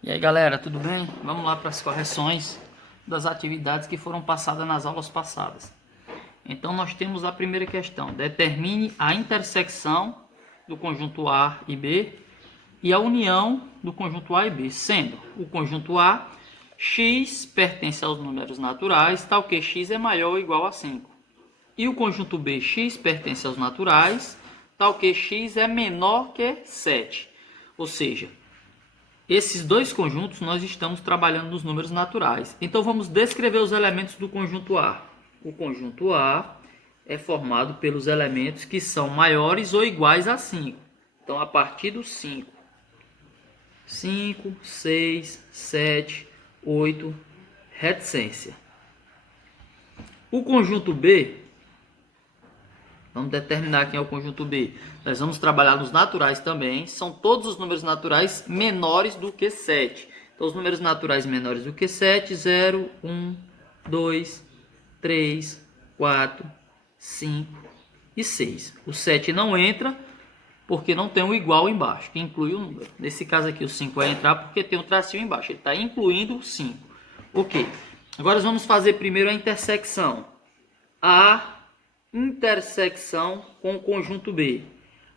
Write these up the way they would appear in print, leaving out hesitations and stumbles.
E aí galera, tudo bem? Vamos lá para as correções das atividades que foram passadas nas aulas passadas. Então nós temos a primeira questão: determine a intersecção do conjunto A e B e a união do conjunto A e B, sendo o conjunto A, x pertence aos números naturais, tal que x é maior ou igual a 5. E o conjunto B, x pertence aos naturais, tal que x é menor que 7. Ou seja, esses dois conjuntos nós estamos trabalhando nos números naturais. Então vamos descrever os elementos do conjunto A. O conjunto A é formado pelos elementos que são maiores ou iguais a 5. Então a partir do 5, 5, 6, 7, 8, reticência. O conjunto B, vamos determinar quem é o conjunto B. Nós vamos trabalhar nos naturais também. São todos os números naturais menores do que 7. Então, os números naturais menores do que 7, 0, 1, 2, 3, 4, 5 e 6. O 7 não entra porque não tem um igual embaixo, que inclui o número. Nesse caso aqui, o 5 vai entrar porque tem um tracinho embaixo. Ele está incluindo o 5. Ok. Agora, nós vamos fazer primeiro a intersecção. A intersecção com o conjunto B.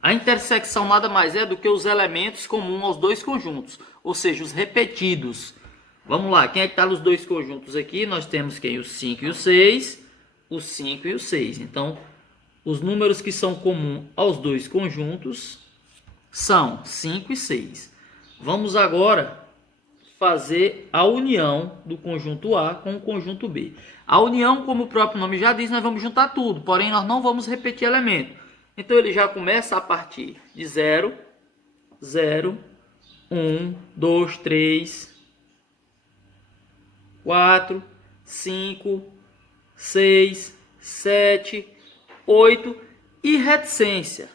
A intersecção nada mais é do que os elementos comuns aos dois conjuntos, ou seja, os repetidos. Vamos lá, quem é que está nos dois conjuntos aqui? Nós temos quem? O 5 e o 6, o 5 e o 6. Então, os números que são comuns aos dois conjuntos são 5 e 6. Vamos agora fazer a união do conjunto A com o conjunto B. A união, como o próprio nome já diz, nós vamos juntar tudo, porém nós não vamos repetir elemento. Então ele já começa a partir de 0, 0, 1, 2, 3, 4, 5, 6, 7, 8 e reticência,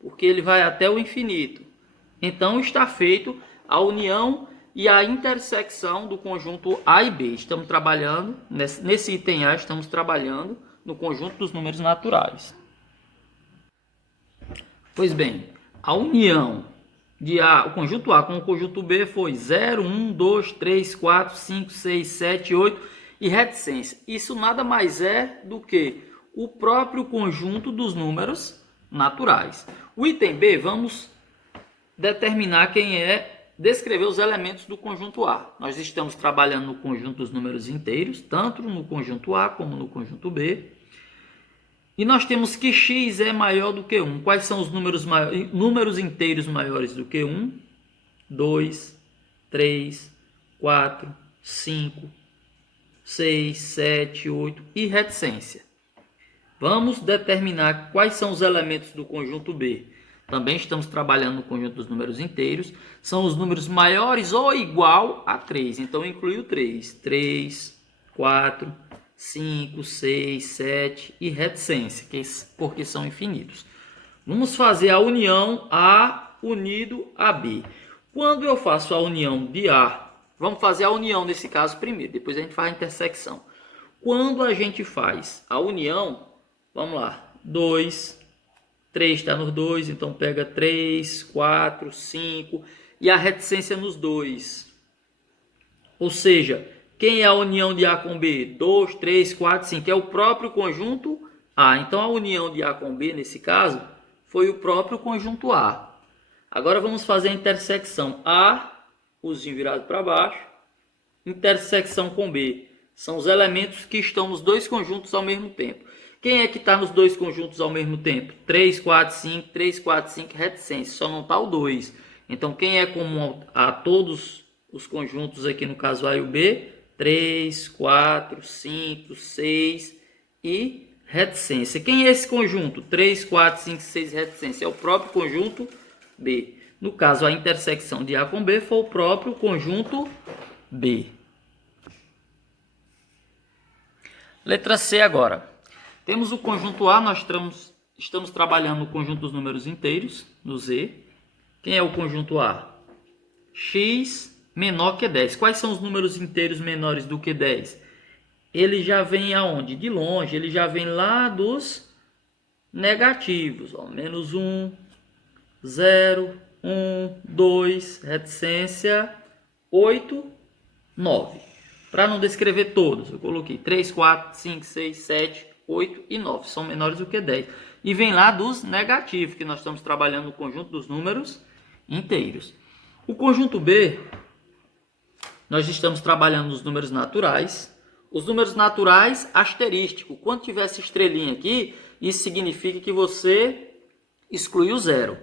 porque ele vai até o infinito. Então está feito a união e a intersecção do conjunto A e B. Estamos trabalhando, nesse item A, estamos trabalhando no conjunto dos números naturais. Pois bem, a união de o conjunto A com o conjunto B foi 0, 1, 2, 3, 4, 5, 6, 7, 8 e reticência. Isso nada mais é do que o próprio conjunto dos números naturais. O item B, vamos determinar quem é, descrever os elementos do conjunto A. Nós estamos trabalhando no conjunto dos números inteiros, tanto no conjunto A como no conjunto B. E nós temos que x é maior do que 1. Quais são os números inteiros maiores do que 1? 2, 3, 4, 5, 6, 7, 8 e reticência. Vamos determinar quais são os elementos do conjunto B. Também estamos trabalhando no conjunto dos números inteiros. São os números maiores ou igual a 3. Então, inclui o 3. 3, 4, 5, 6, 7 e reticência, porque são infinitos. Vamos fazer a união A unido a B. Quando eu faço a união de A, vamos fazer a união nesse caso primeiro, depois a gente faz a intersecção. Quando a gente faz a união, vamos lá, 2, 3 está nos 2, então pega 3, 4, 5 e a reticência nos 2. Ou seja, quem é a união de A com B? 2, 3, 4, 5. É o próprio conjunto A. Então a união de A com B, nesse caso, foi o próprio conjunto A. Agora vamos fazer a intersecção. A, uzinho virado para baixo, intersecção com B. São os elementos que estão nos dois conjuntos ao mesmo tempo. Quem é que está nos dois conjuntos ao mesmo tempo? 3, 4, 5, 3, 4, 5, reticência. Só não está o 2. Então, quem é comum a todos os conjuntos aqui, no caso A e o B? 3, 4, 5, 6 e reticência. Quem é esse conjunto? 3, 4, 5, 6 e reticência. É o próprio conjunto B. No caso, a intersecção de A com B foi o próprio conjunto B. Letra C agora. Temos o conjunto A, nós estamos trabalhando no conjunto dos números inteiros, no Z. Quem é o conjunto A? X menor que 10. Quais são os números inteiros menores do que 10? Ele já vem aonde? De longe, ele já vem lá dos negativos. Ó, menos 1, 0, 1, 2, reticência, 8, 9. Para não descrever todos, eu coloquei 3, 4, 5, 6, 7, 8 e 9. São menores do que 10. E vem lá dos negativos, que nós estamos trabalhando no conjunto dos números inteiros. O conjunto B, nós estamos trabalhando nos números naturais. Os números naturais, asterístico. Quando tiver essa estrelinha aqui, isso significa que você exclui o zero.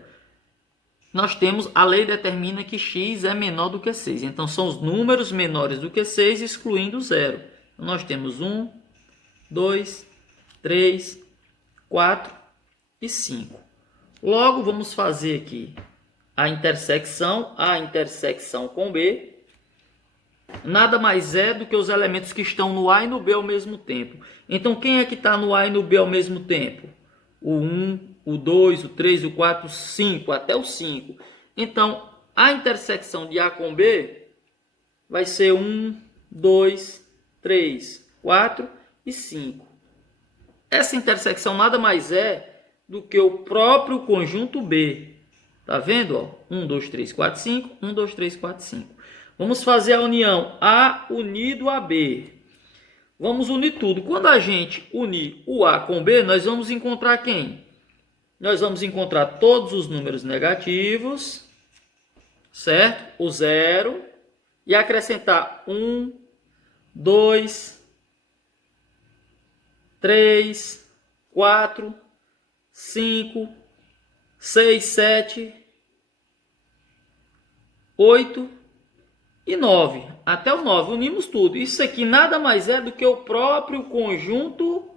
Nós temos, a lei determina que x é menor do que 6. Então, são os números menores do que 6, excluindo o zero. Então, nós temos 1, 2, 3, 4 e 5. Logo, vamos fazer aqui a intersecção com B. Nada mais é do que os elementos que estão no A e no B ao mesmo tempo. Então, quem é que está no A e no B ao mesmo tempo? O 1, o 2, o 3, o 4, o 5, até o 5. Então, a intersecção de A com B vai ser 1, 2, 3, 4 e 5. Essa intersecção nada mais é do que o próprio conjunto B. Tá vendo? Ó? 1, 2, 3, 4, 5. 1, 2, 3, 4, 5. Vamos fazer a união A unido a B. Vamos unir tudo. Quando a gente unir o A com B, nós vamos encontrar quem? Nós vamos encontrar todos os números negativos, certo? O zero. E acrescentar 1, 2, 3, 4, 5, 6, 7, 8 e 9. Até o 9. Unimos tudo. Isso aqui nada mais é do que o próprio conjunto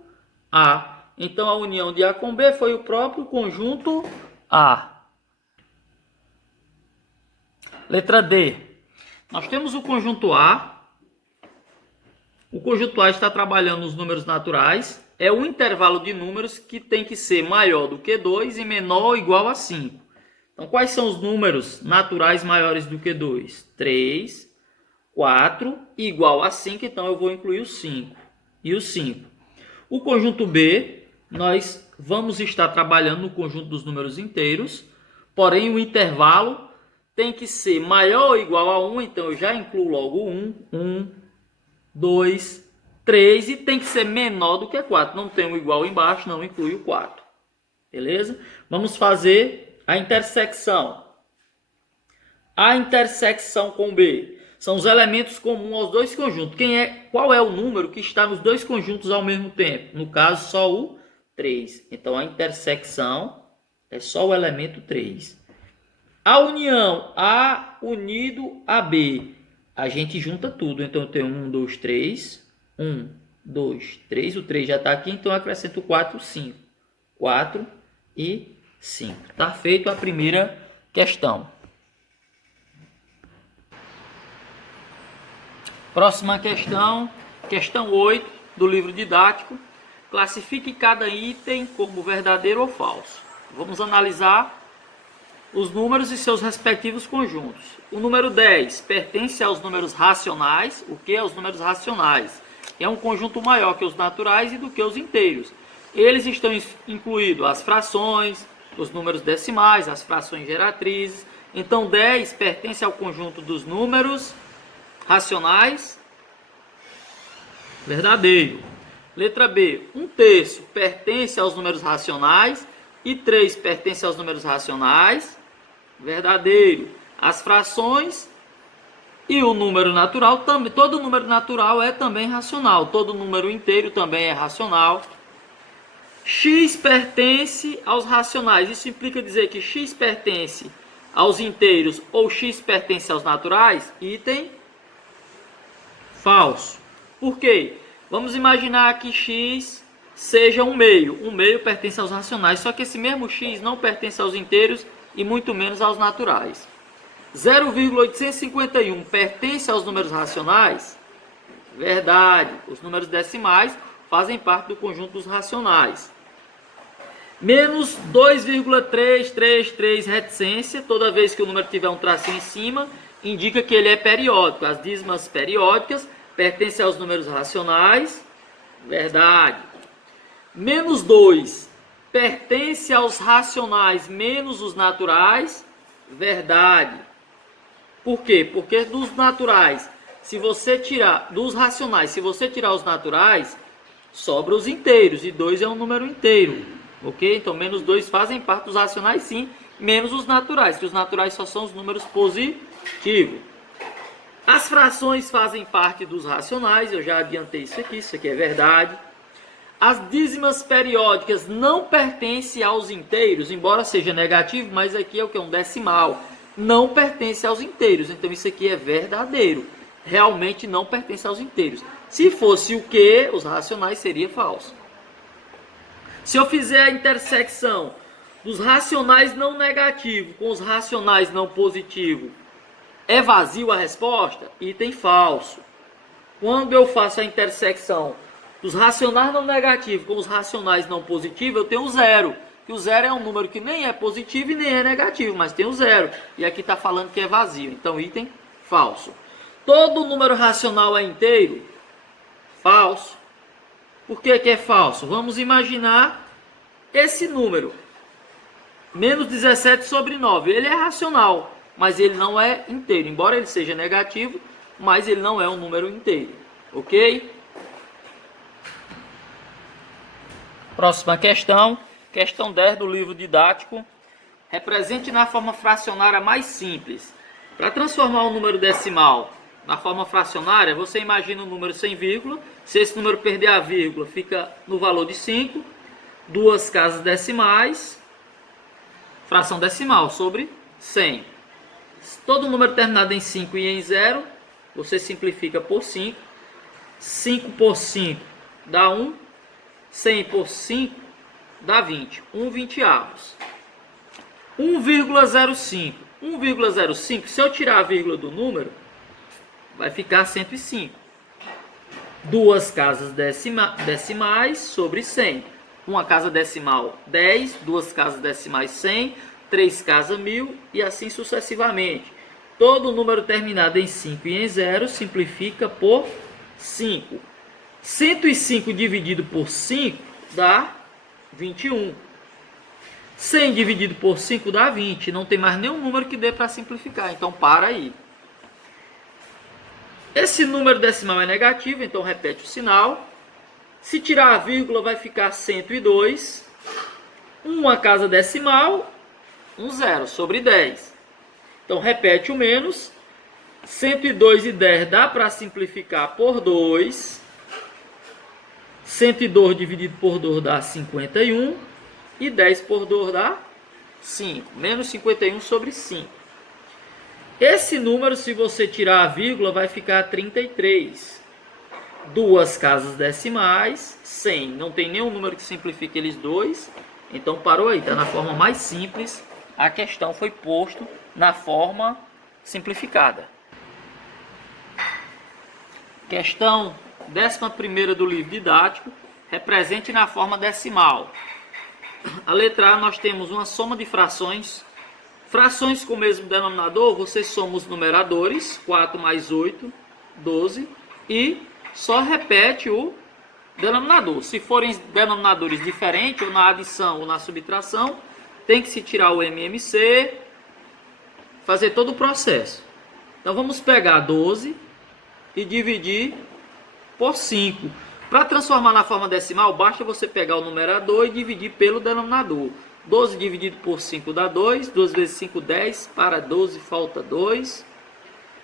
A. Então, a união de A com B foi o próprio conjunto A. Letra D. Nós temos o conjunto A. O conjunto A está trabalhando os números naturais. É o intervalo de números que tem que ser maior do que 2 e menor ou igual a 5. Então, quais são os números naturais maiores do que 2? 3, 4 igual a 5. Então, eu vou incluir o 5 e o 5. O conjunto B, nós vamos estar trabalhando no conjunto dos números inteiros. Porém, o intervalo tem que ser maior ou igual a 1. Então, eu já incluo logo 1. 1, 2, 3. E tem que ser menor do que 4. Não tem um igual embaixo, não inclui o 4. Beleza? Vamos fazer a intersecção. A intersecção com B são os elementos comuns aos dois conjuntos. Qual é o número que está nos dois conjuntos ao mesmo tempo? No caso, só o 3. Então, a intersecção é só o elemento 3. A união A unido a B. A gente junta tudo. Então, eu tenho 1, 2, 3. 1, 2, 3. O 3 já está aqui, então eu acrescento 4, 5. 4 e 5. Está feito a primeira questão. Próxima questão, questão 8 do livro didático. Classifique cada item como verdadeiro ou falso. Vamos analisar os números e seus respectivos conjuntos. O número 10 pertence aos números racionais. O que é os números racionais? É um conjunto maior que os naturais e do que os inteiros. Eles estão incluídos as frações, os números decimais, as frações geratrizes. Então, 10 pertence ao conjunto dos números racionais. Verdadeiro. Letra B. 1/3 pertence aos números racionais e 3 pertence aos números racionais. Verdadeiro. As frações e o número natural também. Todo número natural é também racional. Todo número inteiro também é racional. X pertence aos racionais. Isso implica dizer que x pertence aos inteiros ou x pertence aos naturais? Item falso. Por quê? Vamos imaginar que x seja um meio. Um meio pertence aos racionais, só que esse mesmo x não pertence aos inteiros e muito menos aos naturais. 0,851 pertence aos números racionais? Verdade. Os números decimais fazem parte do conjunto dos racionais. Menos 2,333 reticência, toda vez que o número tiver um tracinho em cima, indica que ele é periódico. As dízimas periódicas pertencem aos números racionais. Verdade. Menos 2 pertence aos racionais menos os naturais. Verdade. Por quê? Porque dos naturais, se você tirar, dos racionais, se você tirar os naturais, sobra os inteiros, e 2 é um número inteiro, ok? Então, menos 2 fazem parte dos racionais sim, menos os naturais, que os naturais só são os números positivos. As frações fazem parte dos racionais, eu já adiantei isso aqui é verdade. As dízimas periódicas não pertencem aos inteiros, embora seja negativo, mas aqui é o que? Um decimal. Não pertence aos inteiros, então isso aqui é verdadeiro. Realmente não pertence aos inteiros. Se fosse o que, os racionais seria falso. Se eu fizer a intersecção dos racionais não negativos com os racionais não positivos, é vazio a resposta? Item falso. Quando eu faço a intersecção dos racionais não negativos com os racionais não positivos, eu tenho zero. Que o zero é um número que nem é positivo e nem é negativo, mas tem o zero. E aqui está falando que é vazio. Então, item falso. Todo número racional é inteiro? Falso. Por que é falso? Vamos imaginar esse número. Menos 17 sobre 9. Ele é racional, mas ele não é inteiro. Embora ele seja negativo, mas ele não é um número inteiro. Ok? Próxima questão. Questão 10 do livro didático. Represente na forma fracionária mais simples. Para transformar um número decimal na forma fracionária, você imagina um número sem vírgula. Se esse número perder a vírgula, fica no valor de 5. Duas casas decimais. Fração decimal sobre 100. Todo número terminado em 5 e em 0, você simplifica por 5. 5 por 5 dá 1. 100 por 5 dá 20. 1 vinteavos. 1,05. 1,05, se eu tirar a vírgula do número, vai ficar 105. Duas casas decimais sobre 100. Uma casa decimal 10, duas casas decimais 100, três casas 1000 e assim sucessivamente. Todo número terminado em 5 e em 0 simplifica por 5. 105 dividido por 5 dá 21. 100 dividido por 5 dá 20. Não tem mais nenhum número que dê para simplificar. Então, para aí. Esse número decimal é negativo, então repete o sinal. Se tirar a vírgula, vai ficar 102. Uma casa decimal, um zero sobre 10. Então, repete o menos. 102 e 10 dá para simplificar por 2. 102 dividido por 2 dá 51. E 10 por 2 dá 5. Menos 51 sobre 5. Esse número, se você tirar a vírgula, vai ficar 33. Duas casas decimais, 100. Não tem nenhum número que simplifique eles dois. Então parou aí, está na forma mais simples. A questão foi posto na forma simplificada. Questão 11ª do livro didático. Represente na forma decimal. A letra A, nós temos uma soma de frações. Frações com o mesmo denominador, você soma os numeradores. 4 mais 8, 12. E só repete o denominador. Se forem denominadores diferentes, ou na adição ou na subtração, tem que se tirar o MMC, fazer todo o processo. Então vamos pegar 12 e dividir por 5. Para transformar na forma decimal, basta você pegar o numerador e dividir pelo denominador. 12 dividido por 5 dá 2. 2 vezes 5, 10. Para 12 falta 2.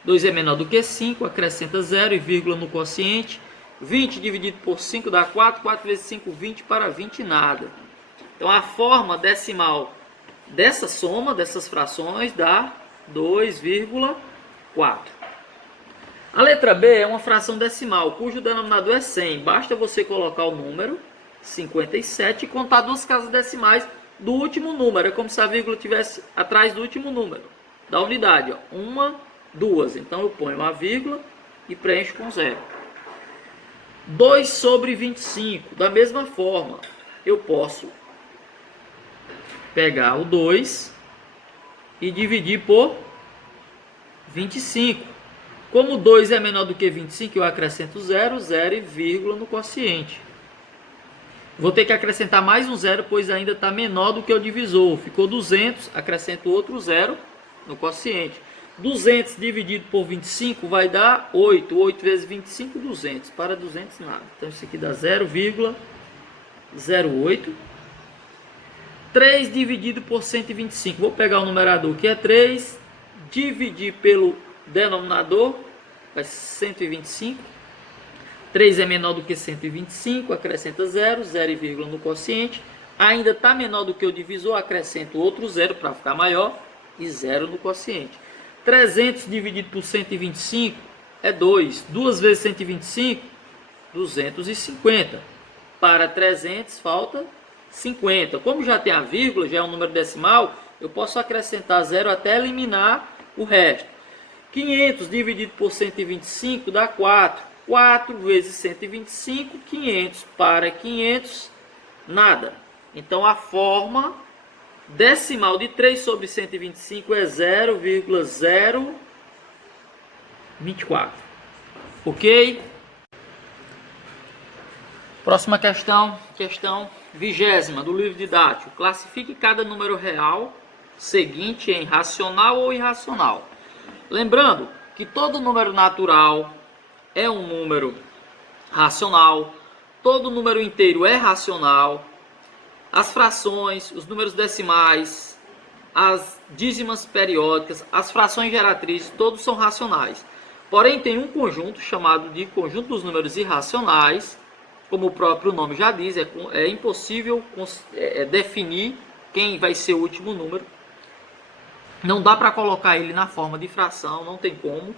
2 é menor do que 5. Acrescenta 0 e vírgula no quociente. 20 dividido por 5 dá 4. 4 vezes 5, 20. Para 20, nada. Então, a forma decimal dessa soma, dessas frações, dá 2,4. A letra B é uma fração decimal, cujo denominador é 100. Basta você colocar o número 57 e contar duas casas decimais do último número. É como se a vírgula estivesse atrás do último número da unidade. Ó. 1, 2. Então eu ponho uma vírgula e preencho com 0. 2 sobre 25. Da mesma forma, eu posso pegar o 2 e dividir por 25. Como 2 é menor do que 25, eu acrescento 0, 0 e vírgula no quociente. Vou ter que acrescentar mais um 0, pois ainda está menor do que o divisor. Ficou 200, acrescento outro 0 no quociente. 200 dividido por 25 vai dar 8. 8 vezes 25, 200. Para 200, nada. Então, isso aqui dá 0,08. 3 dividido por 125. Vou pegar o numerador, que é 3. Dividir pelo denominador. Vai 125. 3 é menor do que 125. Acrescenta 0. 0, no quociente. Ainda está menor do que o divisor. Acrescento outro 0 para ficar maior. E 0 no quociente. 300 dividido por 125 é 2. 2 vezes 125, 250. Para 300 falta 50. Como já tem a vírgula, já é um número decimal, eu posso acrescentar 0 até eliminar o resto. 500 dividido por 125 dá 4. 4 vezes 125, 500. Para 500, nada. Então a forma decimal de 3 sobre 125 é 0,024. Ok? Próxima questão, questão 20ª do livro didático. Classifique cada número real seguinte em racional ou irracional. Lembrando que todo número natural é um número racional, todo número inteiro é racional. As frações, os números decimais, as dízimas periódicas, as frações geratrizes, todos são racionais. Porém, tem um conjunto chamado de conjunto dos números irracionais. Como o próprio nome já diz, é impossível definir quem vai ser o último número. Não dá para colocar ele na forma de fração, não tem como.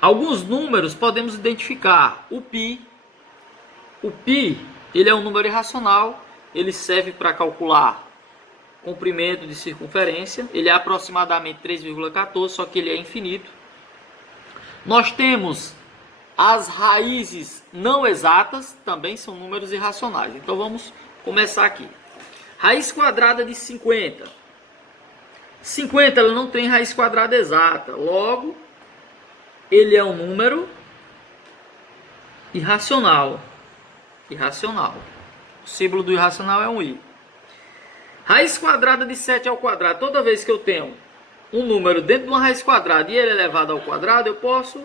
Alguns números podemos identificar. O π, ele é um número irracional. Ele serve para calcular comprimento de circunferência. Ele é aproximadamente 3,14, só que ele é infinito. Nós temos as raízes não exatas, também são números irracionais. Então vamos começar aqui. Raiz quadrada de 50. 50 ela não tem raiz quadrada exata. Logo, ele é um número irracional. Irracional. O símbolo do irracional é um i. Raiz quadrada de 7 ao quadrado. Toda vez que eu tenho um número dentro de uma raiz quadrada e ele é elevado ao quadrado, eu posso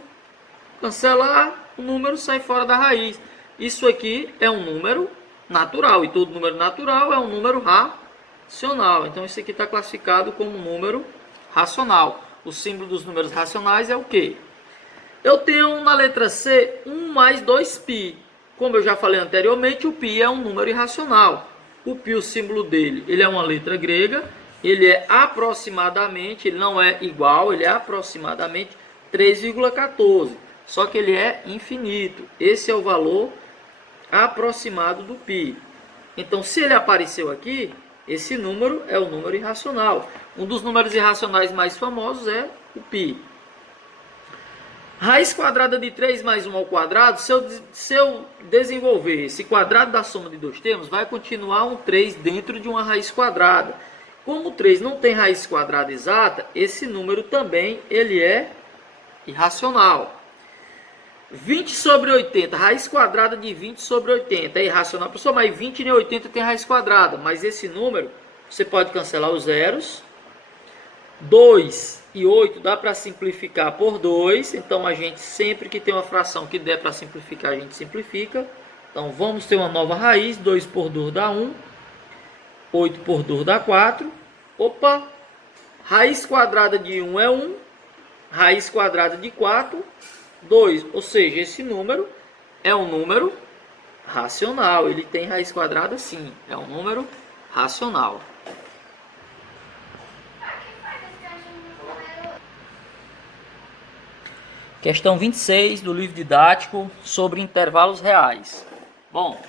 cancelar, o número sai fora da raiz. Isso aqui é um número natural. E todo número natural é um número racional. Então isso aqui está classificado como número racional. O símbolo dos números racionais é o quê? Eu tenho na letra C 1 mais 2π. Como eu já falei anteriormente, o π é um número irracional. O π, o símbolo dele, ele é uma letra grega. Ele é aproximadamente, ele não é igual, ele é aproximadamente 3,14. Só que ele é infinito. Esse é o valor aproximado do π. Então, se ele apareceu aqui, esse número é o número irracional. Um dos números irracionais mais famosos é o π. Raiz quadrada de 3 mais 1 ao quadrado, se eu desenvolver esse quadrado da soma de dois termos, vai continuar um 3 dentro de uma raiz quadrada. Como o 3 não tem raiz quadrada exata, esse número também ele é irracional. 20 sobre 80, raiz quadrada de 20 sobre 80 é irracional. Pessoal, mas 20 nem 80 tem raiz quadrada, mas esse número você pode cancelar os zeros. 2 e 8 dá para simplificar por 2, então a gente sempre que tem uma fração que der para simplificar, a gente simplifica. Então vamos ter uma nova raiz, 2 por 2 dá 1, 8 por 2 dá 4. Opa, raiz quadrada de 1 é 1, raiz quadrada de 4, 2. Ou seja, esse número é um número racional, ele tem raiz quadrada sim, é um número racional. Questão 26 do livro didático sobre intervalos reais. Bom,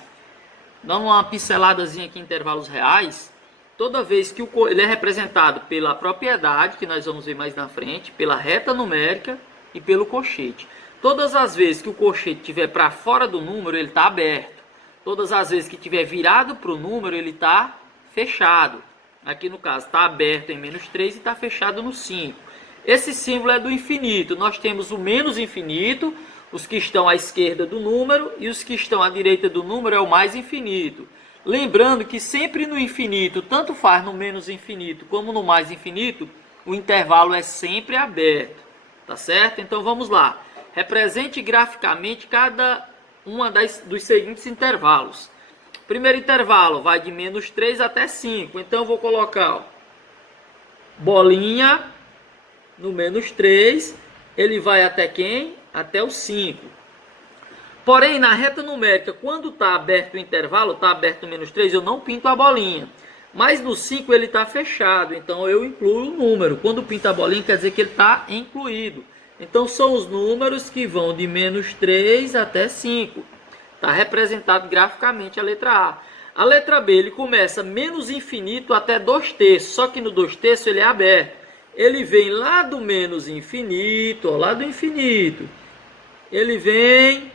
dando uma pinceladazinha aqui em intervalos reais, toda vez que ele é representado pela propriedade, que nós vamos ver mais na frente, pela reta numérica e pelo colchete. Todas as vezes que o colchete estiver para fora do número, ele está aberto. Todas as vezes que estiver virado para o número, ele está fechado. Aqui no caso está aberto em -3 e está fechado no 5. Esse símbolo é do infinito. Nós temos o menos infinito, os que estão à esquerda do número, e os que estão à direita do número é o mais infinito. Lembrando que sempre no infinito, tanto faz no menos infinito como no mais infinito, o intervalo é sempre aberto, tá certo? Então vamos lá. Represente graficamente cada uma dos seguintes intervalos. Primeiro intervalo vai de menos 3 até 5. Então eu vou colocar, ó, bolinha no menos 3. Ele vai até quem? Até o 5. Porém, na reta numérica, quando está aberto o intervalo, está aberto o menos 3, eu não pinto a bolinha. Mas no 5 ele está fechado, então eu incluo o número. Quando pinta a bolinha, quer dizer que ele está incluído. Então são os números que vão de menos 3 até 5. Está representado graficamente a letra A. A letra B, ele começa menos infinito até 2/3, só que no 2/3 ele é aberto. Ele vem lá do menos infinito, ó, lá do infinito. Ele vem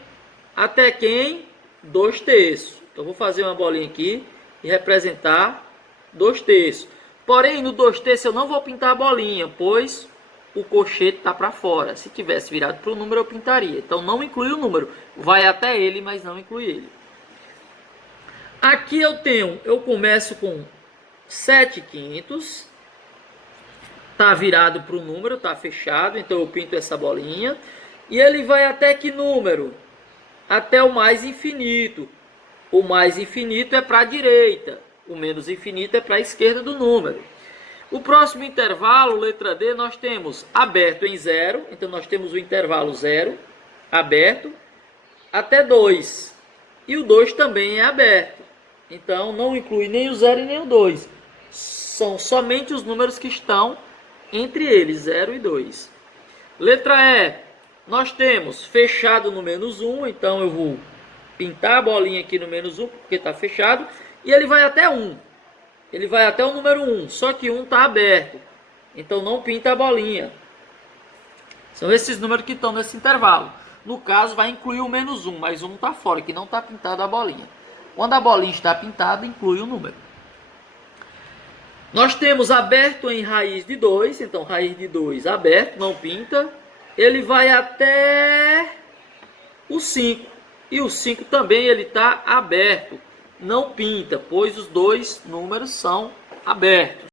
até quem? 2/3. Então vou fazer uma bolinha aqui e representar 2/3. Porém, no 2/3 eu não vou pintar a bolinha, pois o cochete está para fora. Se tivesse virado para o número, eu pintaria. Então não inclui o número. Vai até ele, mas não inclui ele. Aqui eu começo com 7/5. Está virado para o número, está fechado. Então eu pinto essa bolinha. E ele vai até que número? Até o mais infinito. O mais infinito é para a direita. O menos infinito é para a esquerda do número. O próximo intervalo, letra D, nós temos aberto em 0. Então nós temos o intervalo 0, aberto, até 2. E o 2 também é aberto. Então não inclui nem o 0 e nem o 2. São somente os números que estão entre eles, 0 e 2. Letra E. Nós temos fechado no menos 1, então eu vou pintar a bolinha aqui no menos 1, porque está fechado, e ele vai até 1. Ele vai até o número 1, só que 1 está aberto, então não pinta a bolinha. São esses números que estão nesse intervalo. No caso, vai incluir o menos 1, mas 1 está fora, que não está pintado a bolinha. Quando a bolinha está pintada, inclui o número. Nós temos aberto em raiz de 2, então raiz de 2 aberto, não pinta. Ele vai até o 5. E o 5 também ele está aberto. Não pinta, pois os dois números são abertos.